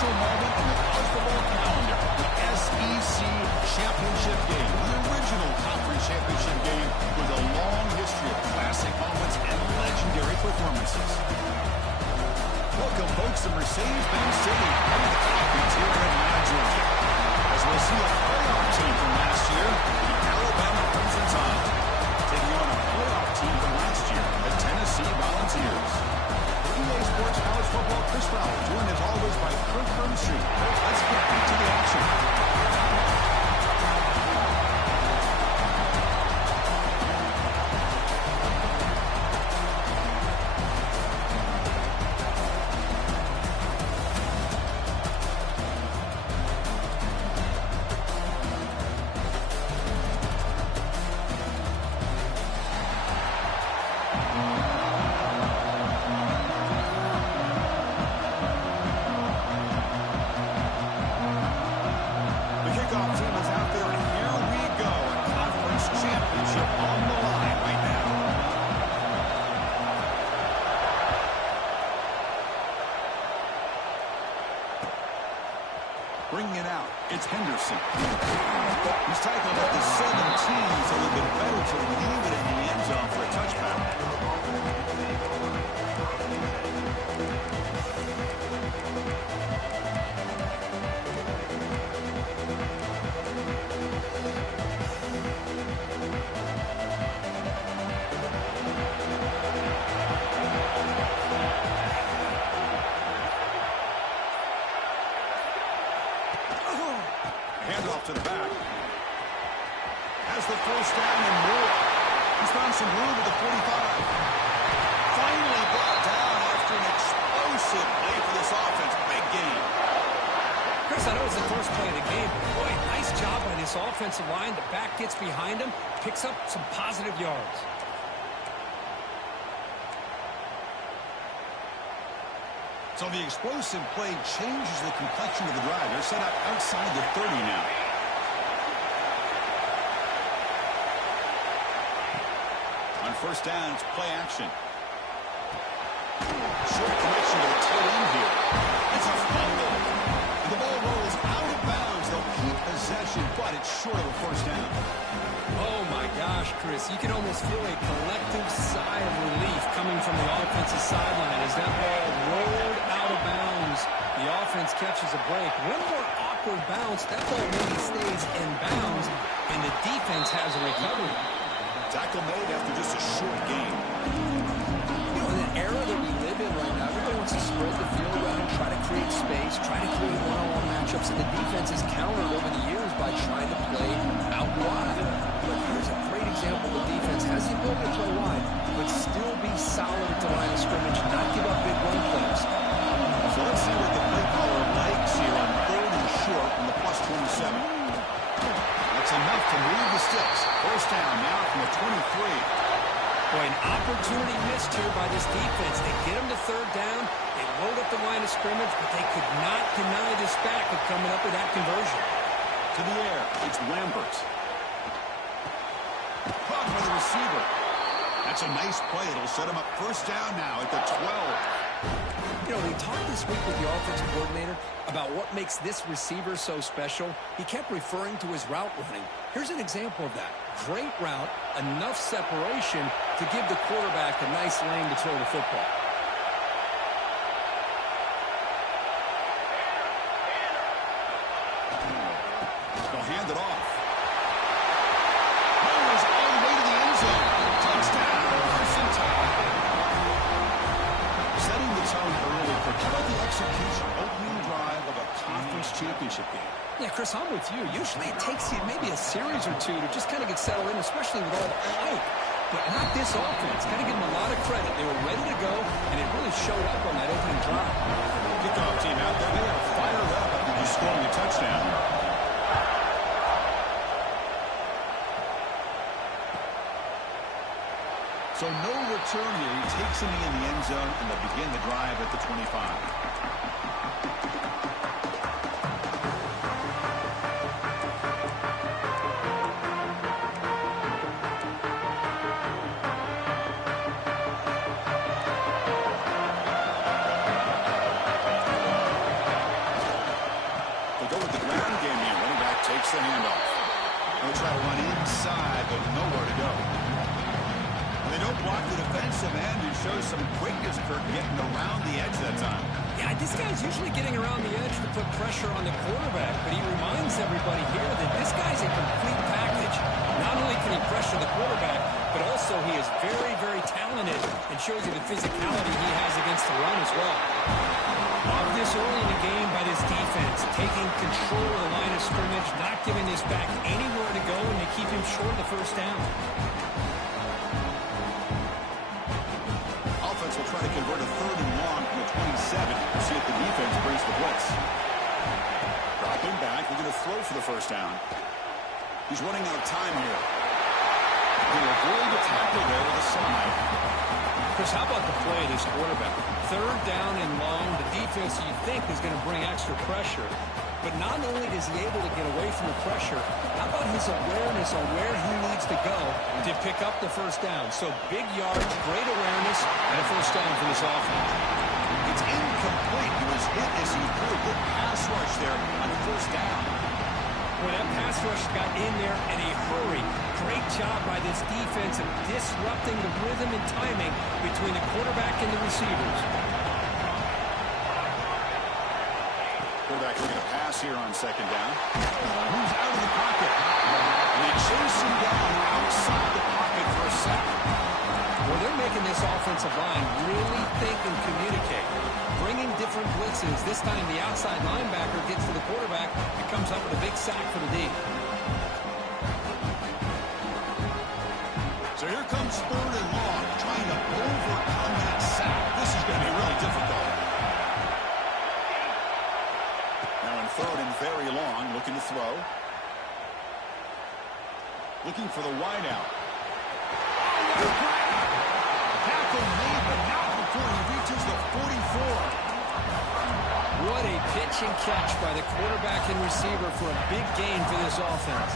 special moment in the college football calendar, the SEC Championship Game. The original conference championship game with a long history of classic moments and legendary performances. Welcome, folks, to Mercedes-Benz Stadium, one of the Falcons here in Atlanta, Georgia. As we'll see a playoff team from last year, the Alabama Crimson Tide, taking on a playoff team from last year, the Tennessee Volunteers. EA Sports College Football, Chris Fowler, joined as always by Kirk Bernstein. Let's get back to the action. Bringing it out, it's Henderson. He's tackled at the 17, so it would have been better to leave it in the end zone for a touchdown. Handoff to the back. Has the first down and more. He's found some room at the 45. Finally brought down after an explosive play for this offense. Big game. Chris, I know it's the first play of the game. Boy, nice job by this offensive line. The back gets behind him, picks up some positive yards. So the explosive play changes the complexion of the drive. They're set up outside the 30 now. On first down, it's play action. Short connection to the tight end here. It's a fumble. The ball rolls out of bounds. They'll keep possession, but it's short of a first down. Oh, my gosh, Chris. You can almost feel a collective sigh of relief coming from the offensive sideline as that ball rolled out of bounds. The offense catches a break. One more awkward bounce. That ball maybe stays in bounds, and the defense has a recovery. Tackle made after just a short game. You know, in an era that we live in right now, everybody wants to spread the field around, try to create space, try to create one-on-one matchups, and the defense has countered over the years by trying to play out wide. But here's a great example. The defense has the ability to play wide, but still be solid at the line of scrimmage, not give up big run plays. So let's see what the play caller likes here on 3rd and short from the plus 27. That's enough to move the sticks. First down now from the 23. Boy, an opportunity missed here by this defense. They get them to 3rd down. They load up the line of scrimmage, but they could not deny this back of coming up with that conversion. To the air, it's Lambert. Caught by the receiver. That's a nice play. It'll set him up first down now at the 12. You know, we talked this week with the offensive coordinator about what makes this receiver so special. He kept referring to his route running. Here's an example of that. Great route, enough separation to give the quarterback a nice lane to throw the football. They'll hand it off. Rolls all the way to the end zone. Touchdown, Crimson Tide. Setting the tone early for how about the execution, opening drive of a conference championship game. Yeah, Chris, I'm with you. Usually it takes you maybe a series or two to just kind of get settled in, especially with all the hype. But not this offense. Got to give them a lot of credit. They were ready to go, and it really showed up on that opening drive. Kickoff team out there. They are fired up after just scoring a touchdown. So no return here. He takes him in the end zone, and they'll begin the drive at the 25. takes the handoff. They'll try to run inside, but nowhere to go. They don't block the defensive end and show some quickness, Kirk, getting around the edge that time. Yeah, this guy's usually getting around the edge to put pressure on the quarterback, but he reminds everybody here that this guy's a complete package. Not only can he pressure the quarterback, but also he is very, very talented and shows you the physicality he has against the run as well. Love this early in the game by this defense, taking control of the line of scrimmage, not giving this back anywhere to go, and they keep him short of the first down. Offense will try to convert a 3rd and long from the 27. We'll see if the defense brings the blitz. Dropping back, we're going to throw for the first down. He's running out of time here. He'll avoid the tackle there with a slide. Chris, how about the play of this quarterback? 3rd down and long, the defense you think is going to bring extra pressure. But not only is he able to get away from the pressure, how about his awareness on where he needs to go to pick up the first down? So big yards, great awareness, and a first down for this offense. It's incomplete. He was hit as he threw a good pass rush there on first down. When that pass rush got in there in a hurry, great job by this defense of disrupting the rhythm and timing between the quarterback and the receivers. Quarterback looking to pass here on 2nd down. Moves out of the pocket. And they chase him down outside the pocket for a sack. Well, they're making this offensive line really think and communicate. Bringing different blitzes. This time the outside linebacker gets to the quarterback and comes up with a big sack for the D. So here comes 3rd and long, trying to overcome that sack. This is going to be really difficult. Now in 3rd and very long, looking to throw. Looking for the wideout. Oh, what a grab! Tackle made, but not before he reaches the 44. What a pitch and catch by the quarterback and receiver for a big gain for this offense.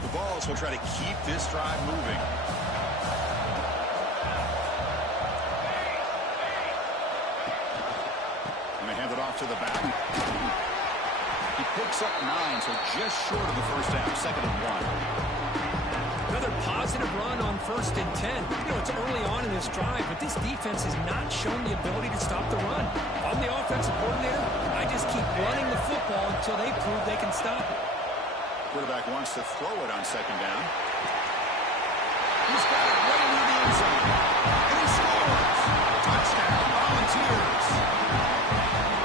The Balls will try to keep this drive moving. And they hand it off to the back. He picks up 9, so just short of the first down, 2nd and 1. Another positive run on 1st and 10. You know, it's early on in this drive, but this defense has not shown the ability to stop the run. I'm the offensive coordinator. I just keep running the football until they prove they can stop it. Quarterback wants to throw it on 2nd down. He's got it right into the end zone. And he scores. Touchdown, Volunteers.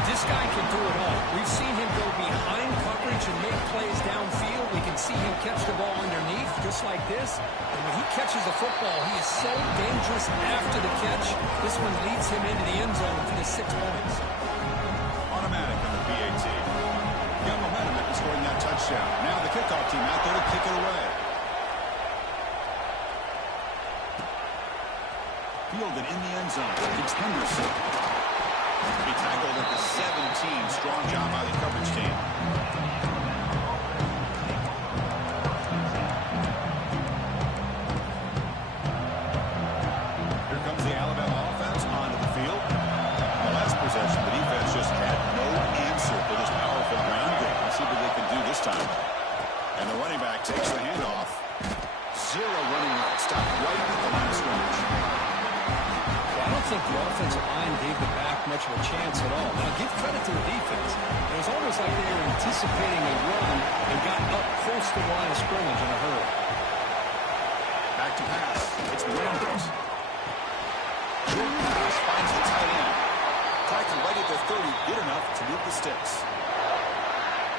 This guy can do it all. We've seen him go behind coverage and make plays downfield. We can see him catch the ball underneath, just like this. And when he catches the football, he is so dangerous after the catch. This one leads him into the end zone for the 6 points. Automatic on the PAT. Got momentum after scoring that touchdown. Now the kickoff team out there to kick it away. Fielded in the end zone. It's Henderson. He tackled at the 17. Strong job by the coverage team. Here comes the Alabama offense onto the field. The last possession, the defense just had no answer for this powerful ground game. Let's see what they can do this time. And the running back takes the handoff. 0 running route. Stopped right at the line of scrimmage. I don't think the offensive line gave the back much of a chance at all. Now, give credit to the defense. It was almost like they were anticipating a run and got up close to the line of scrimmage in a hurry. Back to pass. It's Randers. Short pass finds the tight end. Tackled right at the 30. Good enough to move the sticks.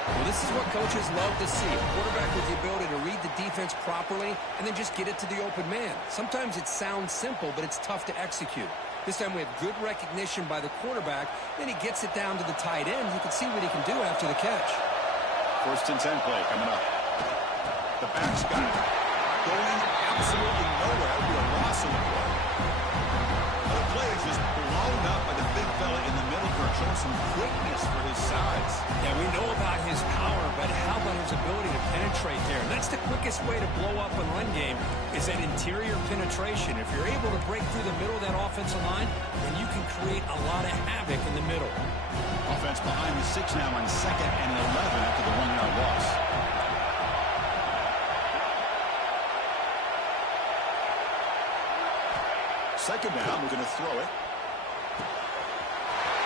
Well, this is what coaches love to see. A quarterback with the ability to read the defense properly and then just get it to the open man. Sometimes it sounds simple, but it's tough to execute. This time we have good recognition by the quarterback. Then he gets it down to the tight end. You can see what he can do after the catch. 1st and 10 play coming up. The back's got it. Going absolutely nowhere. It'll be a loss in the play. The play is just blown up by the big fella in the middle for showing some quickness for his size. Yeah, we know about his power, but how about his ability to penetrate there? And that's the quickest way to blow up a run game is that interior penetration. If you're able to break through the middle of that offensive line, then you can create a lot of havoc in the middle. Offense behind the 6 now on 2nd and 11 after the 1-yard loss. Second down, we're going to throw it.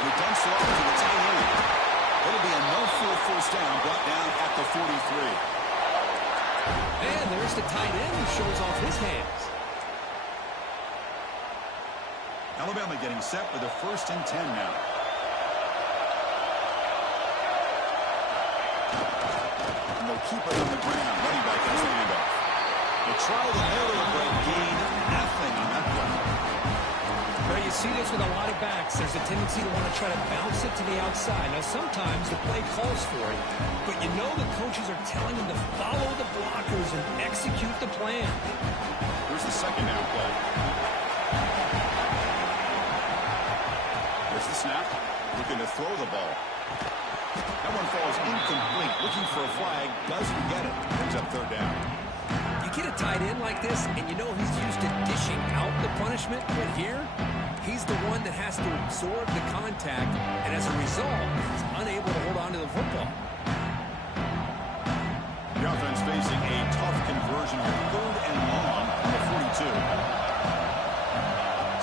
He dumps it off to the tight end. It'll be a no-full first down, brought down at the 43. And there's the tight end who shows off his hands. Alabama getting set for the 1st and 10 now. And they'll keep it on the ground. Running back has the handoff. They try the middle, but gain nothing on that play. Well, you see this with a lot of backs. There's a tendency to want to try to bounce it to the outside. Now, sometimes the play calls for it, but you know the coaches are telling them to follow the blockers and execute the plan. Here's the second down play. Here's the snap. Looking to throw the ball. That one falls incomplete. Looking for a flag. Doesn't get it. Brings up 3rd down. You get a tight end like this, and you know he's used to dishing out the punishment, but here, he's the one that has to absorb the contact, and as a result, he's unable to hold on to the football. The offense facing a tough conversion here. 3rd and long on the 42.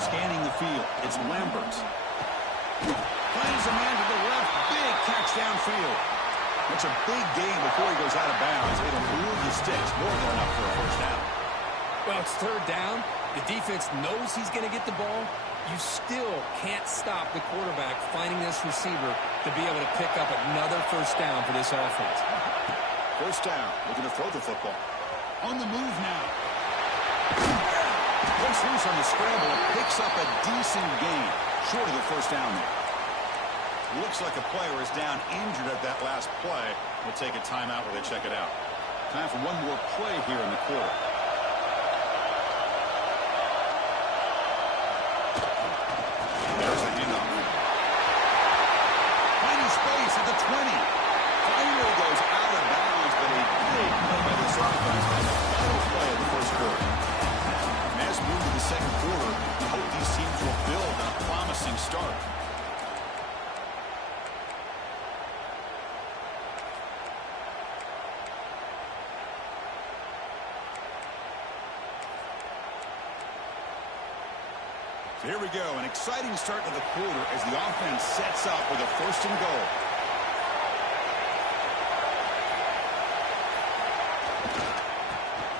Scanning the field, it's Lambert. Finds a man to the left. Big catch downfield. It's a big gain before he goes out of bounds. It'll move the sticks. More than enough for a first down. Well, it's 3rd down. The defense knows he's going to get the ball. You still can't stop the quarterback finding this receiver to be able to pick up another first down for this offense. First down. Looking to throw the football. On the move now. Breaks loose on the scramble. Picks up a decent gain. Short of the first down there. Looks like a player is down injured at that last play. We'll take a timeout while they check it out. Time for one more play here in the quarter. There's the handoff. Finding space at the 20. Finally goes out of bounds, but a big play by this offense on the final play of the first quarter. And as we move to the second quarter, we hope these teams will build on a promising start. Here we go, an exciting start to the quarter as the offense sets up with a 1st and goal.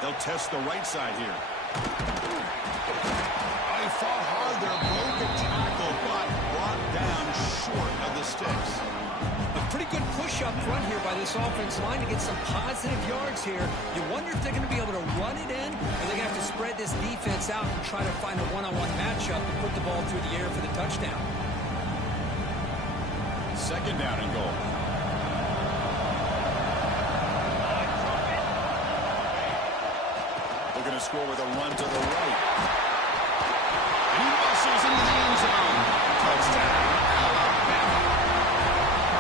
They'll test the right side here. He fought hard there, broke a tackle, but brought down short of the sticks. A pretty good push up front here by this offense line to get some positive yards here. You wonder if they're going to be able to run it in, or they're going to have to spread this defense out and try to find a one-on-one matchup and put the ball through the air for the touchdown. 2nd down and goal. They're going to score with a run to the right. And he muscles into the end zone. Touchdown, Alabama.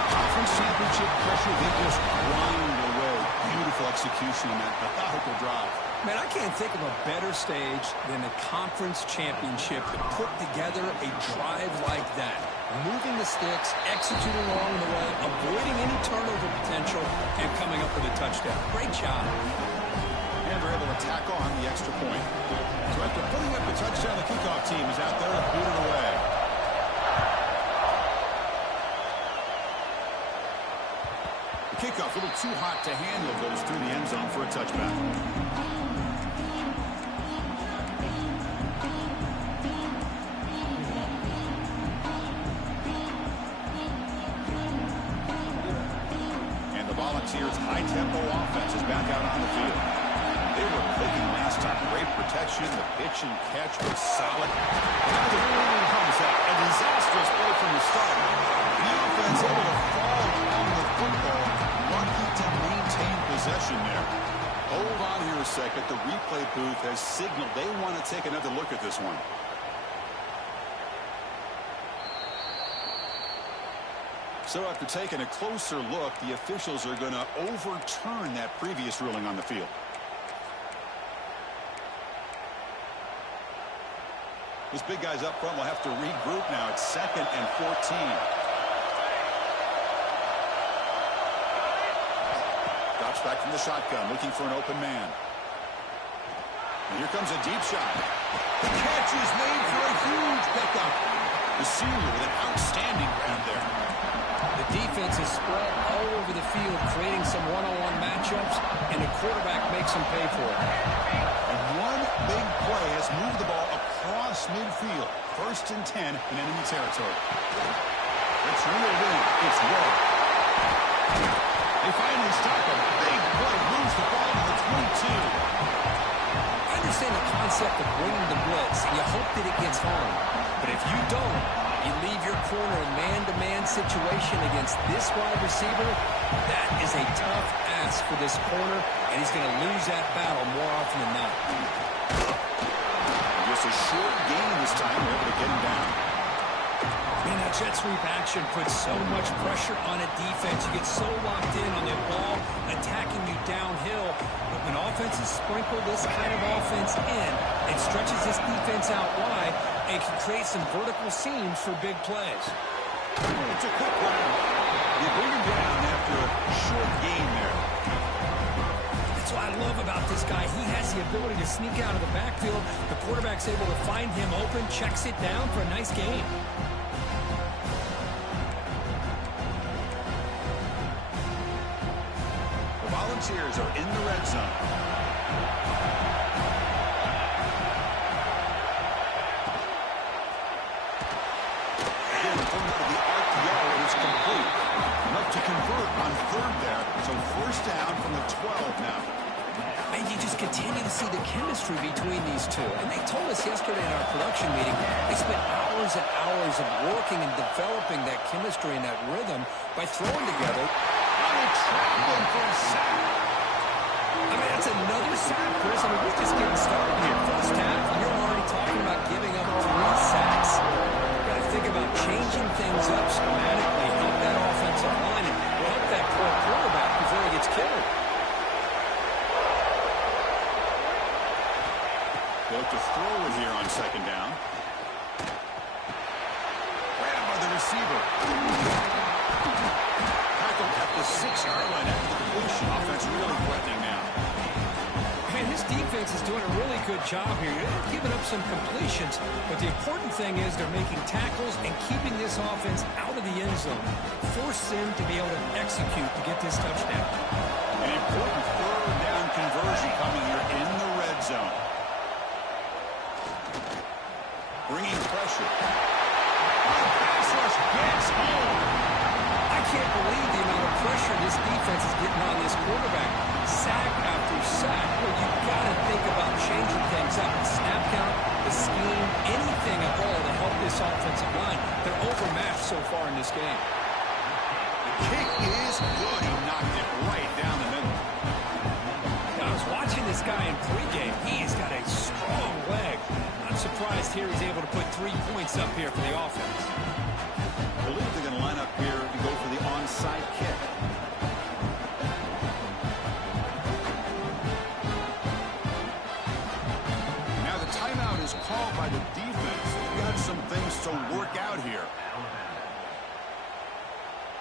Conference championship pressure, they just grind away. Beautiful execution on that methodical drive. Man, I can't think of a better stage than a conference championship to put together a drive like that. Moving the sticks, executing along the way, avoiding any turnover potential, and coming up with a touchdown. Great job. And they're able to tack on the extra point. So after putting up the touchdown, the kickoff team is out there to boot it away. The kickoff, a little too hot to handle, goes through the end zone for a touchback. And the Volunteers' high-tempo offense is back out on the field. They were clicking last time. Great protection. The pitch and catch was solid. Now the rule comes out. A disastrous play from the start. The offense able to fall on the football. Lucky to maintain possession there. Hold on here a second. The replay booth has signaled they want to take another look at this one. So after taking a closer look, the officials are going to overturn that previous ruling on the field. This big guy's up front will have to regroup now. It's 2nd and 14. Drops back from the shotgun, looking for an open man. And here comes a deep shot. The catch is made for a huge pickup. The senior with an outstanding grab there. The defense is spread all over the field, creating some one-on-one matchups, and the quarterback makes them pay for it. And one big play has moved the ball across midfield. 1st and 10 in enemy territory. It's reeled in. It's low. They finally stop a big play. Moves the ball to the 22. I understand the concept of bringing the blitz, and you hope that it gets home. But if you don't, you leave your corner in man-to-man situation against this wide receiver, that is a tough ask for this corner, and he's going to lose that battle more often than not. Just a short gain this time. They're able to get him down. Man, that jet sweep action puts so much pressure on a defense. You get so locked in on the ball attacking you downhill. But when offenses sprinkle this kind of offense in, it stretches this defense out wide and can create some vertical seams for big plays. It's a quick round. You bring him down after a short gain there. That's what I love about this guy. He has the ability to sneak out of the backfield. The quarterback's able to find him open, checks it down for a nice gain. The Volunteers are in the red zone. Again, coming out of the RPO, it is complete. Enough to convert on 3rd there. So 1st down from the 12 now. And you just continue to see the chemistry between these two. And they told us yesterday in our production meeting, they spent hours and hours of working and developing that chemistry and that rhythm by throwing together. Traveling for a sack. I mean, that's another sack, Chris. I mean, we're just getting started here. First half, you're already talking about giving up 3 sacks. You got to think about changing things up schematically, help that offensive line, and help that poor quarterback before he gets killed. They look to throw it here on 2nd down. Grabbed by the receiver. At the 6-yard line after the completion. Offense really threatening now. Man, this defense is doing a really good job here. They're giving up some completions, but the important thing is they're making tackles and keeping this offense out of the end zone. Force them to be able to execute to get this touchdown. An important 3rd down conversion coming here in the red zone. Bringing pressure. Pass rush gets home. I can't believe the amount of pressure this defense is getting on this quarterback. Sack after sack. Well, you've got to think about changing things up. The snap count, the scheme, anything at all to help this offensive line. They're overmatched so far in this game. The kick is good. He knocked it right down the middle. Now, I was watching this guy in pregame. He has got a strong leg. I'm surprised here he's able to put 3 points up here for the offense. I believe they're going to line up here to go for the onside kick. Now the timeout is called by the defense. They've got some things to work out here.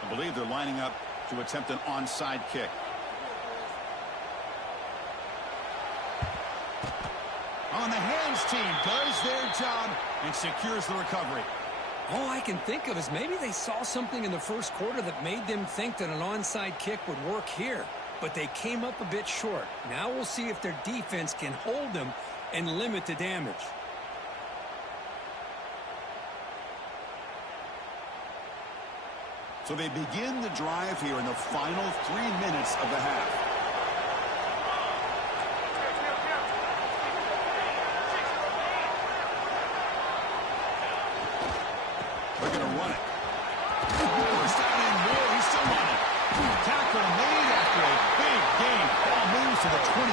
I believe they're lining up to attempt an onside kick. On the hands team does their job and secures the recovery. All I can think of is maybe they saw something in the first quarter that made them think that an onside kick would work here. But they came up a bit short. Now we'll see if their defense can hold them and limit the damage. So they begin the drive here in the final 3 minutes of the half. They're going to run it. First down and more. He's still on it. Tackle made after a big gain. Ball moves to the 21.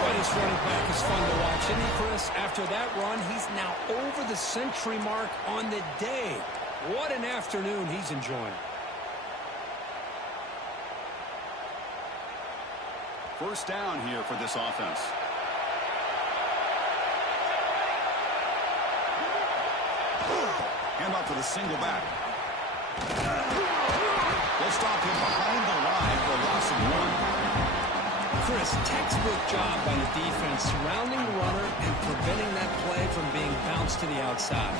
Boy, this running back is fun to watch, isn't he, Chris? After that run, he's now over the century mark on the day. What an afternoon he's enjoying. First down here for this offense. Hand off to the single back. They'll stop him behind the line for a loss of 1. Chris, textbook job by the defense surrounding the runner and preventing that play from being bounced to the outside.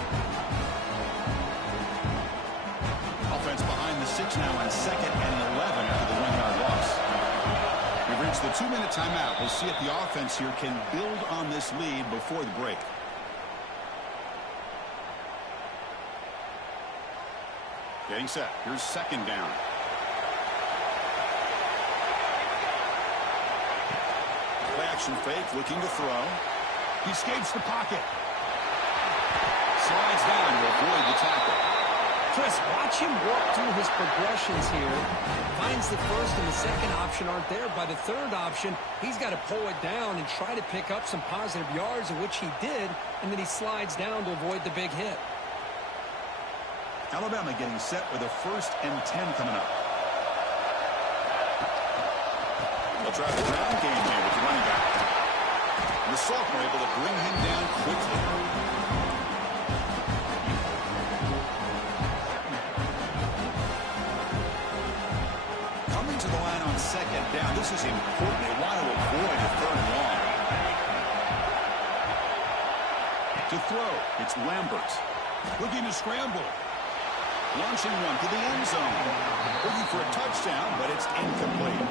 Offense behind the 6 now on 2nd and 11 after the 1-yard loss. We've reached the 2-minute timeout. We'll see if the offense here can build on this lead before the break. Getting set. Here's 2nd down. Play action fake, looking to throw. He escapes the pocket. Slides down to avoid the tackle. Chris, watch him work through his progressions here. Finds the first and the second option aren't there. By the third option, he's got to pull it down and try to pick up some positive yards, which he did, and then he slides down to avoid the big hit. Alabama getting set with a 1st and 10 coming up. They'll try the ground game here with the running back. The sophomore able to bring him down quickly. Coming to the line on 2nd down. This is important. They want to avoid a 3rd and long. To throw, it's Lambert. Looking to scramble. Launching one to the end zone. Looking for a touchdown, but it's incomplete.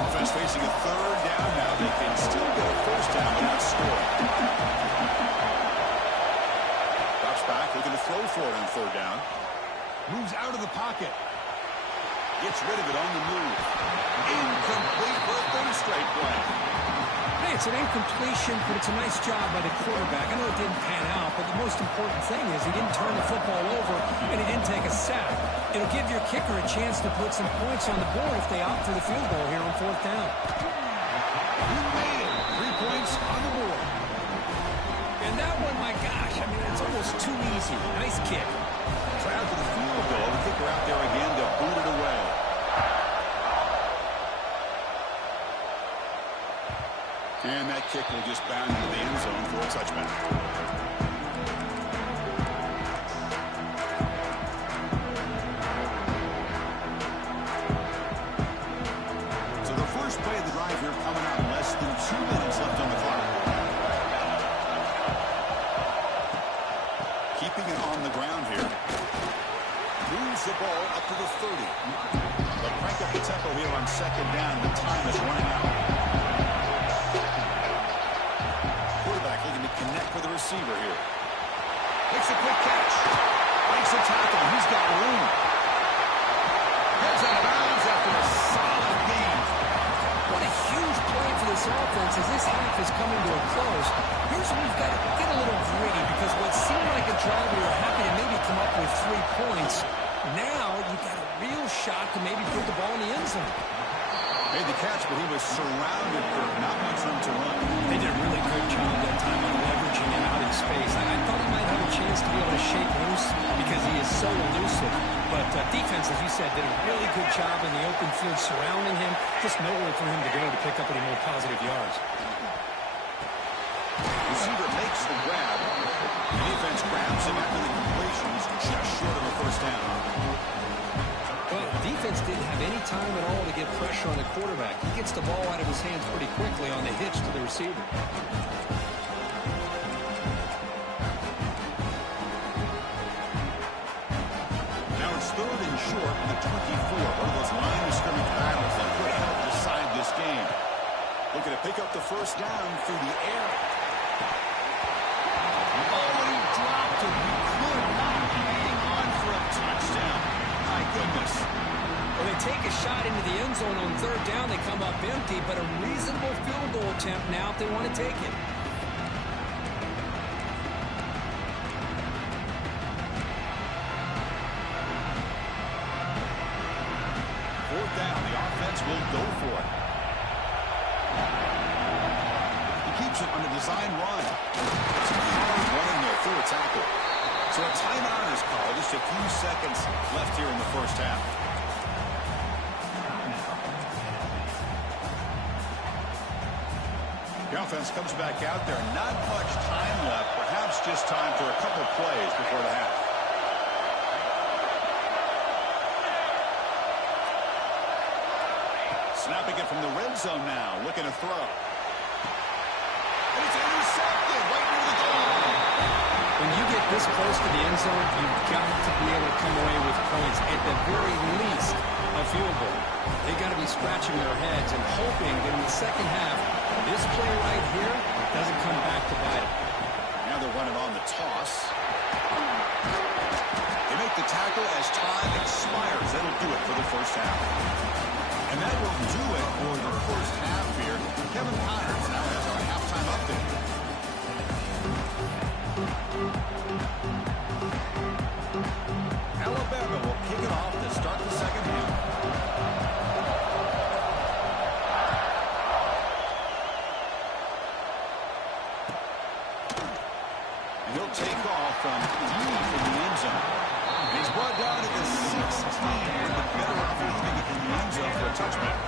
Offense facing a 3rd down now. They can still get a 1st down without scoring. Back, looking to throw for it on 3rd down. Moves out of the pocket. Gets rid of it on the move. Incomplete for a 3rd straight play. Hey, it's an incompletion, but it's a nice job by the quarterback. I know it didn't pan out, but the most important thing is he didn't turn the football over and he didn't take a sack. It'll give your kicker a chance to put some points on the board if they opt for the field goal here on 4th down. You made it. 3 points on the board. And that one, my gosh, I mean, it's almost too easy. Nice kick. Try out for the field goal. The kicker out there again to boot it away. And that kick will just bound into the end zone for a touchback. So the first play of the drive here coming out less than 2 minutes left on the clock. Keeping it on the ground here. Moves the ball up to the 30. They'll crank up the tempo here on 2nd down. The time is running out. Quarterback looking to connect with the receiver here. Makes a quick catch. Makes a tackle. He's got room. Heads out of bounds after a solid game. What a huge play for this offense as this half is coming to a close. Here's where we've got to get a little gritty because what seemed like a drive we were happy to maybe come up with 3 points. Now you've got a real shot to maybe put the ball in the end zone. Made the catch, but he was surrounded for not much room to run. They did a really good job that time on leveraging him out in space. I thought he might have a chance to be able to shake loose because he is so elusive. But defense, as you said, did a really good job in the open field surrounding him. Just nowhere for him to go to pick up any more positive yards. Receiver makes the grab. The defense grabs him after the completion. He's just short of a 1st down. Well, defense didn't have any time at all to get pressure on the quarterback. He gets the ball out of his hands pretty quickly on the hitch to the receiver. Now it's 3rd and short in the 24. One of those line of scrimmage battles that could help decide this game. Looking to pick up the 1st down through the air. Oh, he dropped him. He could not hang on for a touchdown. My goodness. Well, they take a shot into the end zone on 3rd down. They come up empty, but a reasonable field goal attempt now if they want to take it. fourth down. The offense will go for it. He keeps it on a design run. It's a hard running there through a tackle. So a timeout is called. Just a few seconds left here in the first half. The offense comes back out there. Not much time left. Perhaps just time for a couple plays before the half. Snapping it from the red zone now. Looking to throw. And it's intercepted right near the goal line. When you get this close to the end zone, you've got to be able to come away with points. At the very least, a field goal. They got to be scratching their heads and hoping that in the second half, this play right here doesn't come back to bite them. Now they're running on the toss. They make the tackle as time expires. That'll do it for the first half. And that will do it for the first half here. Kevin Connors now has our halftime update. Alabama will kick it off to start the second half. He'll take off from deep in the end zone. And he's brought down at the 16. But better off leaving it in the end zone for a touchback.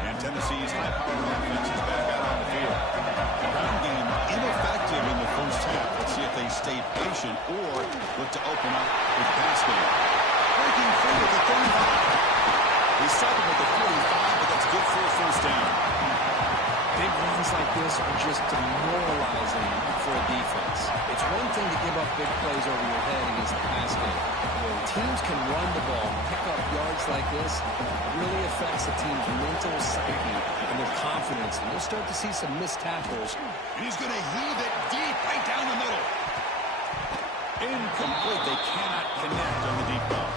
And Tennessee's high-powered offense is back out on the field. The ground game ineffective in the first half. Let's see if they stay patient or look to open up with pass game. Breaking free at the 35. He's second with the 45, but that's good for a first down. Big runs like this are just demoralizing for a defense. It's one thing to give up big plays over your head against the pass game. When teams can run the ball, pick up yards like this, it really affects the team's mental psyche and their confidence. And you'll start to see some missed tackles. And he's going to heave it deep right down the middle. Incomplete. They cannot connect on the deep ball.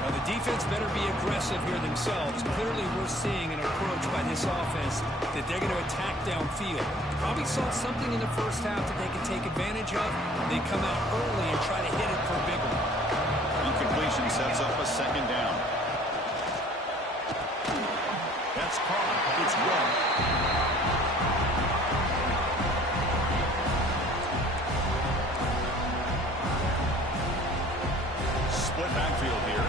Now the defense better be aggressive here themselves. Clearly we're seeing an approach by this offense that they're going to attack downfield. Probably saw something in the first half that they can take advantage of. They come out early and try to hit it for a big one. Incompletion sets up a second down. That's caught. It's one. Split backfield here.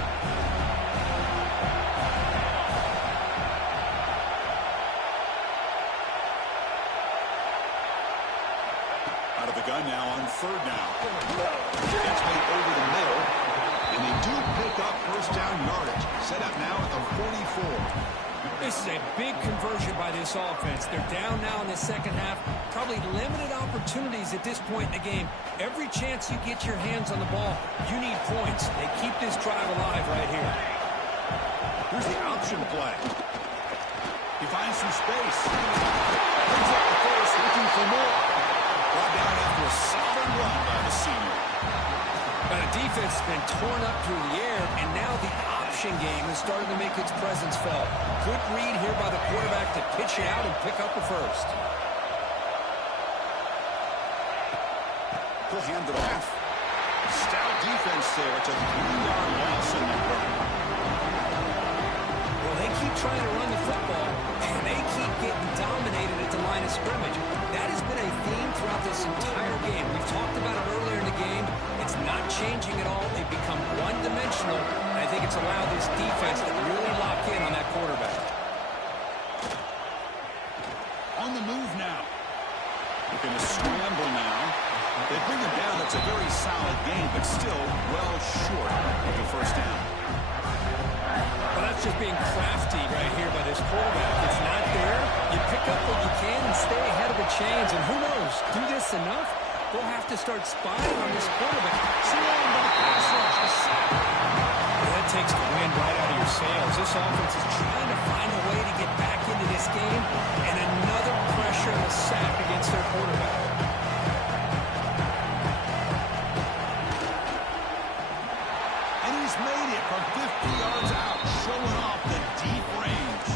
Out of the gun now on third down. Gets made over the middle. And they do pick up first down yardage. Set up now at the 44. This is a big conversion by this offense. They're down now in the second half. Probably limited opportunities at this point in the game. Every chance you get your hands on the ball, you need points. They keep this drive alive right here. Here's the option play. He finds some space. Brings up the first, looking for more. Brought down after a solid run by the senior. The defense has been torn up through the air, and now the option game is starting to make its presence felt. Good read here by the quarterback to pitch it out and pick up the first. He'll hand it off. Stout defense there. It's a 3-yard loss in the run. Well, they keep trying to run the football, and they keep getting dominated at the line of scrimmage. That has been a theme throughout this entire game. We've talked about it earlier in the game. It's not changing at all. They've become one-dimensional, and I think it's allowed this defense to really lock in on that quarterback. On the move now. They're going to scramble now. They bring him down. That's a very solid game, but still well short of the first down. Well, that's just being crafty right here by this quarterback. It's not there. You pick up what you can and stay ahead of the chains. And who knows, do this enough, they'll have to start spying on this quarterback. See on the pass rush, the sack. Well, that takes the wind right out of your sails. This offense is trying to find a way to get back into this game, and another pressure and a sack against their quarterback. And he's made it from 50 yards out, showing off the deep range.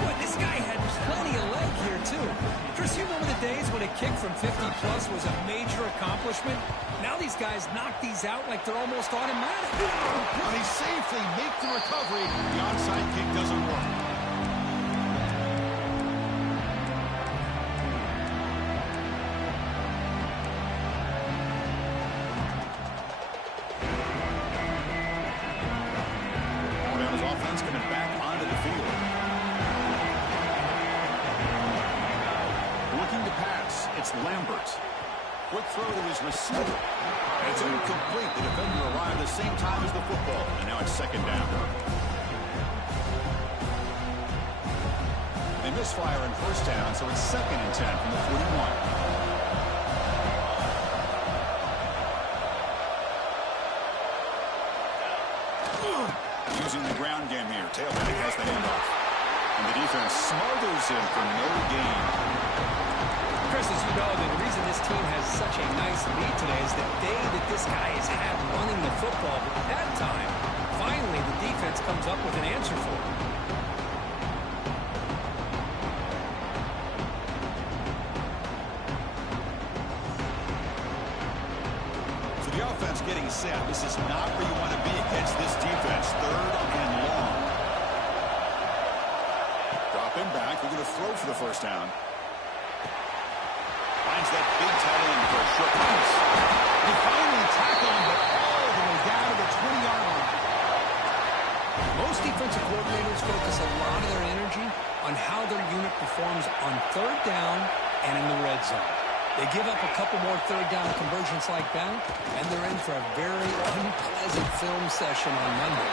Boy, this guy had plenty of leg here, too. Chris, you remember the days when when a kick from 50-plus was a major accomplishment, now these guys knock these out like they're almost automatic. But he safely makes the recovery. The onside kick doesn't work. Alabama's offense coming back onto the field. Looking to pass, it's Lambert. Quick throw to his receiver. And it's incomplete. The defender arrived at the same time as the football. And now it's second down. They misfire in first down, so it's second and 10 from the 41. Using the ground game here. Tailback has the handoff. And the defense smothers him for no gain. Chris, as you know, the reason this team has such a nice lead today is the day that this guy has had running the football. But at that time, finally, the defense comes up with an answer for him. So the offense getting set. This is not where you want to be against this defense. Third and long. Dropping back. They're going to throw for the first down. Finds that big tight end for a short pass. They finally tackle him, but all the way down to the 20-yard line. Most defensive coordinators focus a lot of their energy on how their unit performs on third down and in the red zone. They give up a couple more third down conversions like that, and they're in for a very unpleasant film session on Monday.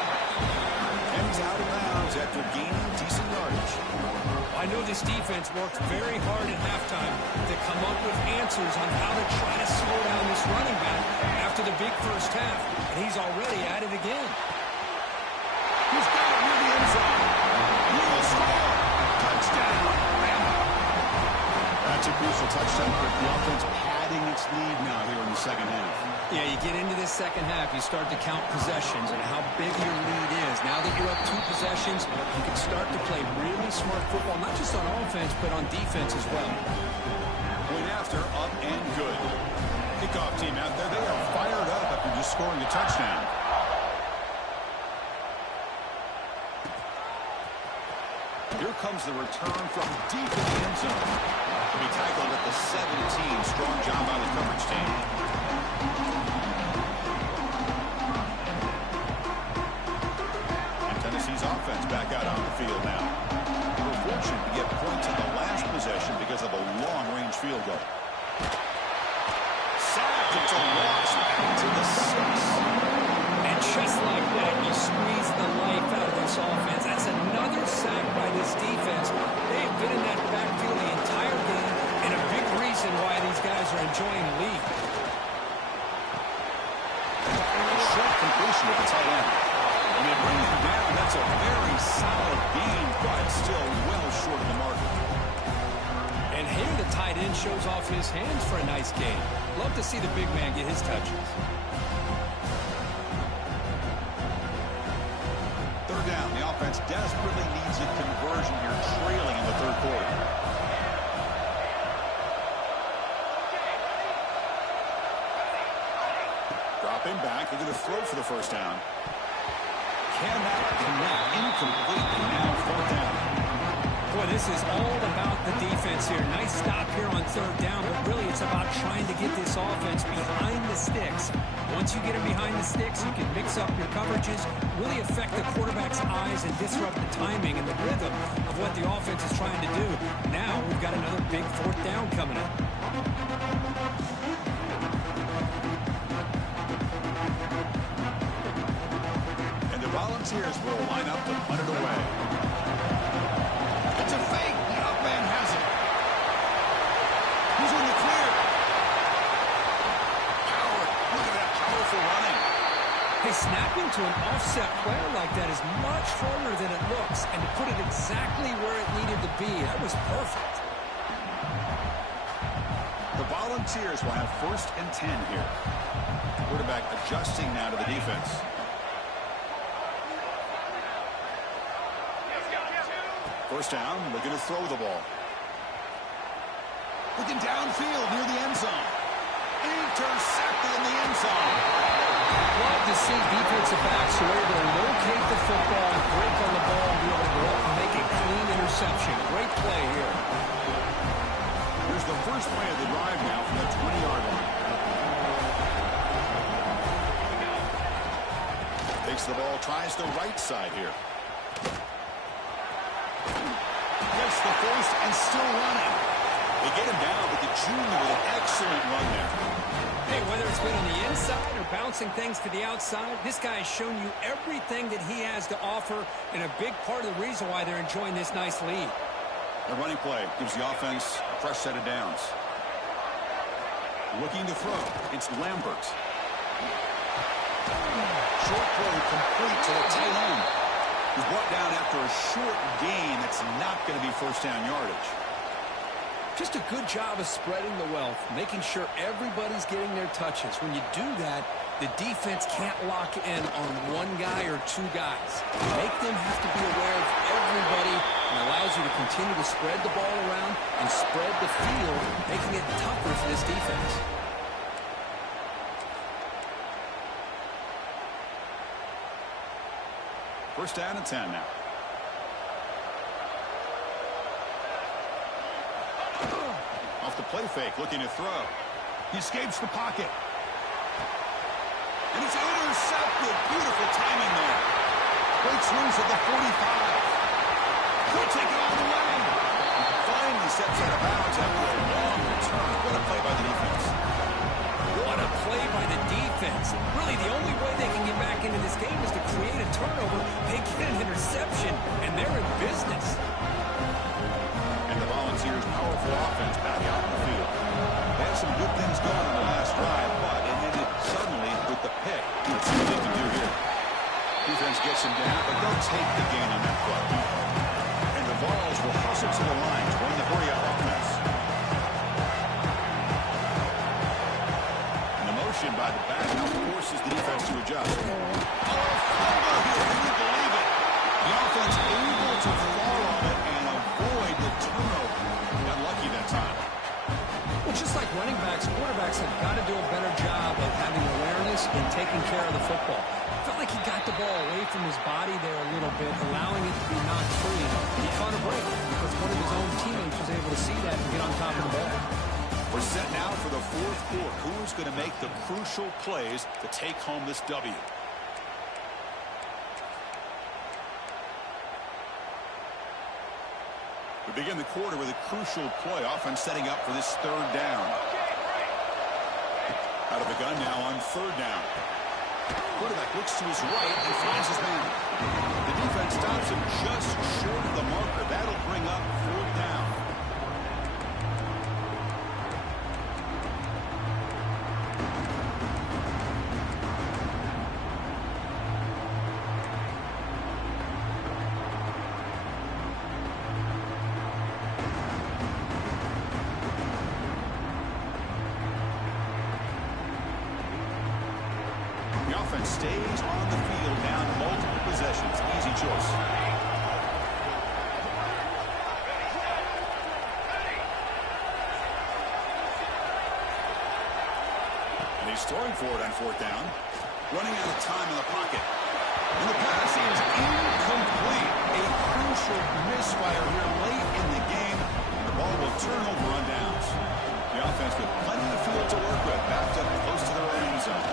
And he's out of bounds after gaining decent yardage. I know this defense worked very hard at halftime to come up with answers on how to try to slow down this running back after the big first half, and he's already at it again. He's got it near the end zone. He will score. Touchdown. That's a crucial touchdown for the offense padding its lead now here in the second half. Yeah, you get into this second half, you start to count possessions and how big your lead is. Now that you're up 2 possessions, you can start to play really smart football, not just on offense, but on defense as well. Went after, up and good. Kickoff team out there, they are fired up after just scoring a touchdown. Here comes the return from deep in the end zone. To be tackled at the 17. Strong job by the coverage team. And Tennessee's offense back out on the field now. They were fortunate to get points in the last possession because of a long-range field goal. Sacked. It's a loss back to the 6. And just like that, you squeeze the life out of this offense. That's another sack by this defense. They've been in that backfield the entire game, and a big reason why these guys are enjoying the lead. A short completion with the tight end. And they bring him down. That's a very solid gain, but still well short of the mark. And here the tight end shows off his hands for a nice gain. Love to see the big man get his touches. Third down. The offense desperately needs a conversion here, trailing in the third quarter. Dropping back. They're going to throw for the first down. Cannot connect. Incomplete. And now fourth down. Boy, this is all about the defense here. Nice stop here on third down, but really it's about trying to get this offense behind the sticks. Once you get them behind the sticks, you can mix up your coverages, really affect the quarterback's eyes and disrupt the timing and the rhythm of what the offense is trying to do. Now we've got another big fourth down coming up. And the Volunteers will line up to punt it away. It's a fake. The up man has it. He's in the clear. Howard, look at that powerful running. Hey, snapping to an offset player like that is much harder than it looks, and to put it exactly where it needed to be, that was perfect. The Volunteers will have first and 10 here. Quarterback adjusting now to the defense. First down, looking to throw the ball. Looking downfield near the end zone. Intercepted in the end zone. Love to see defensive backs who are able to locate the football and break on the ball and be able to go up and make a clean interception. Great play here. Here's the first play of the drive now from the 20-yard line. Takes the ball, tries the right side here. Gets the first and still running. They get him down, but the junior with an excellent run there. Hey, whether it's been on the inside or bouncing things to the outside, this guy has shown you everything that he has to offer, and a big part of the reason why they're enjoying this nice lead. The running play gives the offense a fresh set of downs. Looking to throw. It's Lambert. Short throw complete to the tight end. He's brought down after a short gain. That's not going to be first down yardage. Just a good job of spreading the wealth, making sure everybody's getting their touches. When you do that, the defense can't lock in on one guy or two guys. Make them have to be aware of everybody and allows you to continue to spread the ball around and spread the field, making it tougher for this defense. First down and 10 now. Off the play fake, looking to throw. He escapes the pocket. And he's intercepted. Beautiful timing there. Breaks loose at the 45. Could take it all the way. Finally steps out of bounds after a long return. What a play by the defense. What a play by the defense. Really, the only way they can get back into this game is to create a turnover. They get an interception, and they're in business. And the Volunteers' powerful offense back out in the field. They had some good things going in the last drive, but it ended suddenly with the pick. Let's see what they can do here. Defense gets him down, but they'll take the gain on that play. And the Vols will hustle to the line to run the hurry-up offense. And the motion by the back now forces the defense to adjust. Oh, fumble here. Can you believe it? The offense able to fall on it and avoid the turnover. Got lucky that time. Well, just like running backs, quarterbacks have got to do a better job of having awareness and taking care of the football. Felt like he got the ball away from his body there a little bit, allowing it to be knocked free. He caught a break because one of his own teammates was able to see that and get on top of the ball. We're set now for the fourth quarter. Who's going to make the crucial plays to take home this W? We begin the quarter with a crucial play. Offense setting up for this third down. Out of the gun now on third down. Quarterback looks to his right and finds his man. The defense stops him just short of the marker. That'll bring up fourth down. Stays on the field, down multiple possessions. Easy choice. And he's throwing for it on fourth down. Running out of time in the pocket. And the pass is incomplete. A crucial misfire here late in the game. The ball will turn over on downs. The offense with plenty of field to work with. Backed up close to their own end zone.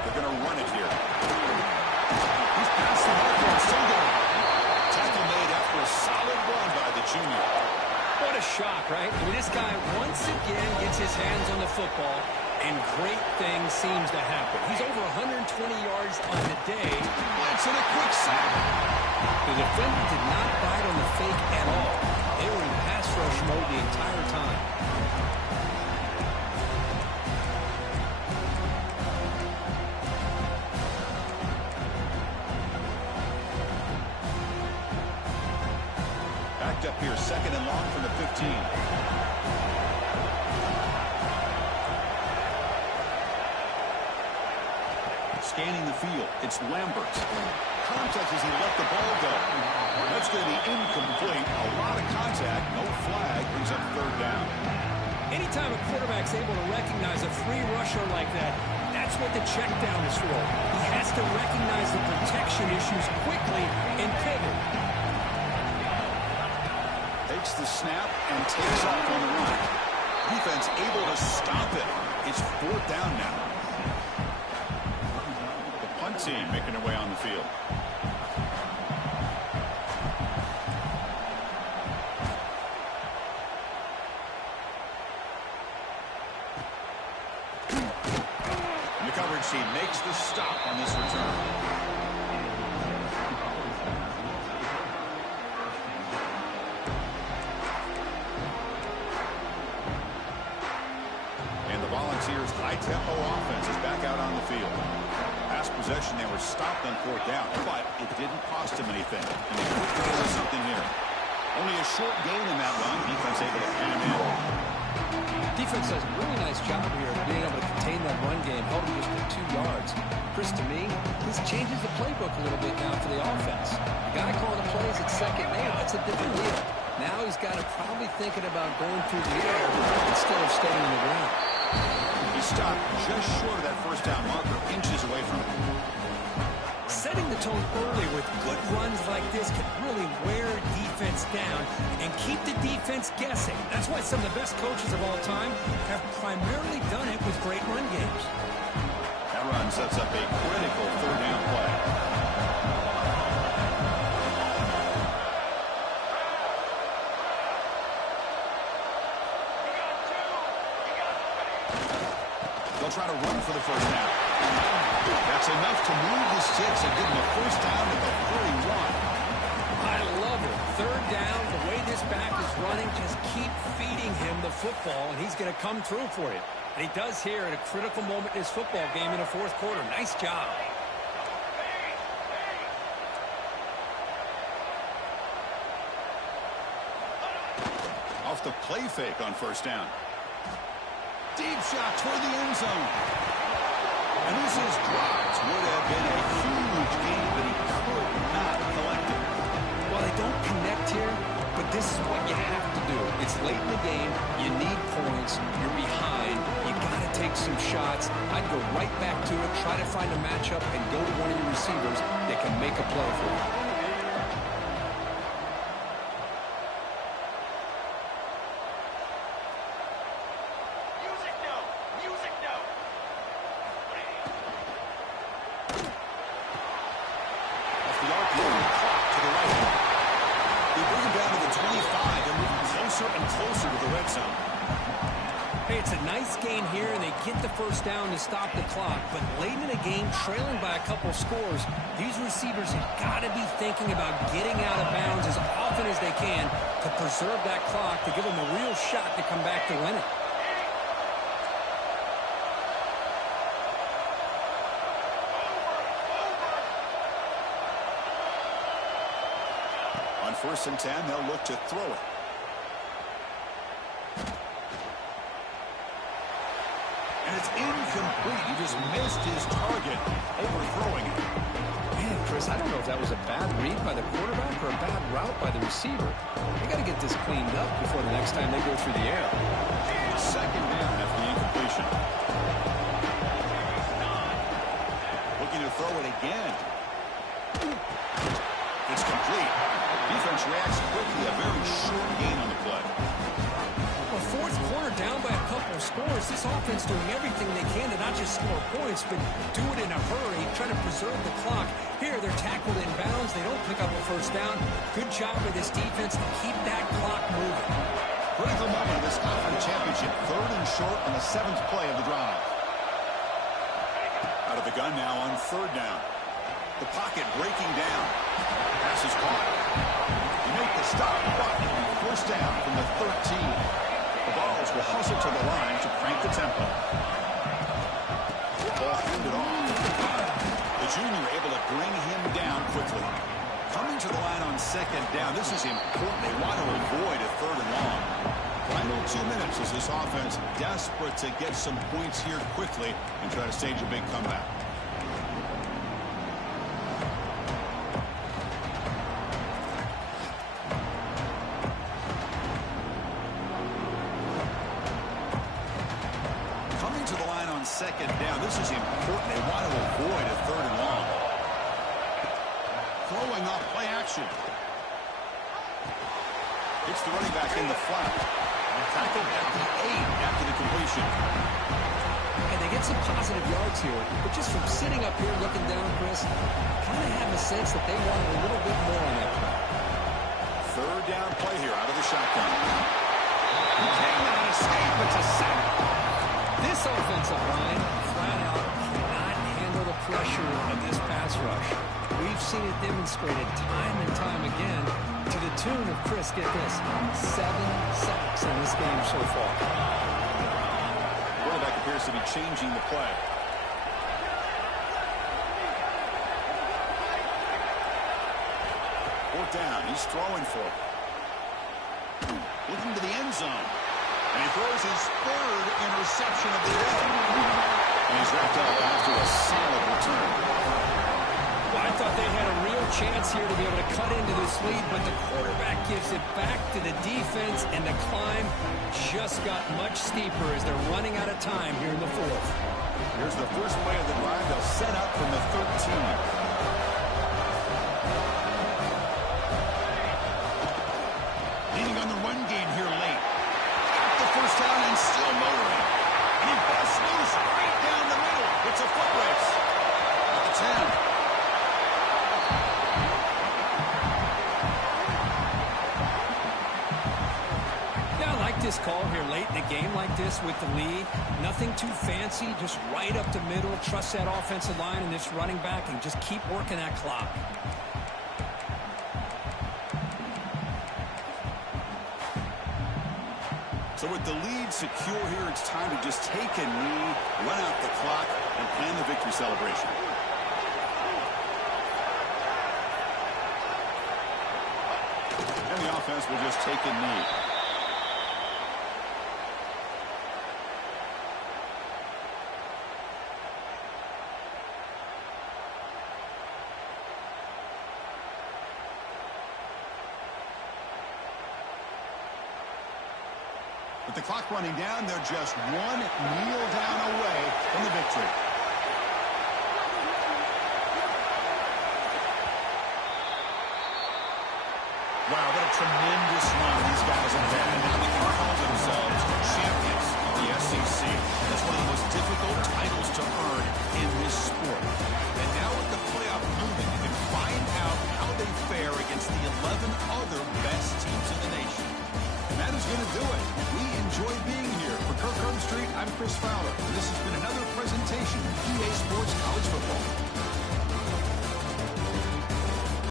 They're going to run it here. He's past the marker and still going. Tackle made after a solid run by the junior. What a shock, right? I mean, this guy once again gets his hands on the football, and great things seems to happen. He's over 120 yards on the day. Blitz and a quick sack. The defender did not bite on the fake at all. They were in pass rush mode the entire time. Up here, second and long from the 15. Scanning the field, it's Lambert. Contact as he let the ball go. That's going to be incomplete. A lot of contact, no flag, brings up third down. Anytime a quarterback's able to recognize a free rusher like that, that's what the check down is for. He has to recognize the protection issues quickly and pivot. Takes the snap and takes off on the run. Defense able to stop it. It's 4th down now. The punt team making their way on the field. The coverage team makes the stop on this return. And the Volunteers' high-tempo offense is back out on the field. Last possession, they were stopped on 4th down, but it didn't cost them anything. And they put together something here. Only a short gain in that run. Defense able to pin him in. Defense does a really nice job here of being able to contain that run game, held him just for 2 yards. Chris, to me, this changes the playbook a little bit now for the offense. The guy calling the plays at second man, that's a different deal. Now he's got to probably thinking about going through the air instead of staying in the ground. He stopped just short of that 1st down marker, inches away from it. Setting the tone early with good runs like this can really wear defense down and keep the defense guessing. That's why some of the best coaches of all time have primarily done it with great run games. That run sets up a critical 3rd down play. They'll try to run for the 1st down. That's enough to move the sticks and give them a 1st down at the 41. I love it. 3rd down, the way this back is running, just keep feeding him the football, and he's going to come through for you. And he does here at a critical moment in his football game in the 4th quarter. Nice job. Off the play fake on 1st down. Deep shot toward the end zone. And this is dropped. Would have been a huge gain, but he could not collect it. Well, they don't connect here, but this is what you have to do. It's late in the game. You need points. You're behind. You got to take some shots. I'd go right back to it, try to find a matchup, and go to one of your receivers that can make a play for you. Down to stop the clock, but late in the game, trailing by a couple scores, these receivers have got to be thinking about getting out of bounds as often as they can to preserve that clock, to give them a real shot to come back to win it. On 1st and 10, they'll look to throw it. And it's incomplete. He just missed his target, overthrowing it. Man, Chris, I don't know if that was a bad read by the quarterback or a bad route by the receiver. They got to get this cleaned up before the next time they go through the air. 2nd down after the incompletion. Looking to throw it again. It's complete. Defense reacts quickly. A very short gain on the play. Well, 4th quarter down by a couple of scores. This offense doing everything they can to not just score points, but do it in a hurry, try to preserve the clock. Here, they're tackled in bounds. They don't pick up a 1st down. Good job by this defense to keep that clock moving. Critical moment of this conference championship. 3rd and short on the 7th play of the drive. Out of the gun now on 3rd down. The pocket breaking down. Pass is caught. You make the stop, but 1st down from the 13. The Vols will hustle to the line to crank the tempo. Ball handed off. The junior able to bring him down quickly. Coming to the line on 2nd down. This is important. They want to avoid a 3rd and long. Final 2 minutes as this offense desperate to get some points here quickly and try to stage a big comeback. to the line on second down. This is important. They want to avoid a third and long. Throwing off play action. It's the running back in the flat. Tackled at the 8 after the completion. And they get some positive yards here, but just from sitting up here looking down, Chris, kind of have a sense that they wanted a little bit more on that play. Third down play here out of the shotgun. He cannot escape. It's a sack. This offensive line, flat out, cannot handle the pressure of this pass rush. We've seen it demonstrated time and time again to the tune of, Chris, get this, 7 sacks in this game so far. Quarterback appears to be changing the play. Fourth down. He's throwing for it. Looking to the end zone. And he throws his third interception of the day. And he's wrapped up after a solid return. Well, I thought they had a real chance here to be able to cut into this lead, but the quarterback gives it back to the defense, and the climb just got much steeper as they're running out of time here in the fourth. Here's the first play of the drive. They'll set up from the 13. First down and still motoring. And he busts loose right down the middle. It's a foot race. At the 10. Yeah, I like this call here late in the game like this with the lead. Nothing too fancy, just right up the middle. Trust that offensive line and this running back and just keep working that clock. So with the lead secure here, it's time to just take a knee, run out the clock, and plan the victory celebration. And the offense will just take a knee. With the clock running down, they're just one kneel down away from the victory. Wow, what a tremendous run these guys have had. And now they can call themselves champions of the SEC. That's one of the most difficult titles to earn in this sport. And now with the playoff moving, you can find out how they fare against the 11 other best teams in the nation. And that is going to do it. We enjoy being here. For Kirk Street, I'm Chris Fowler. And this has been another presentation of EA Sports College Football.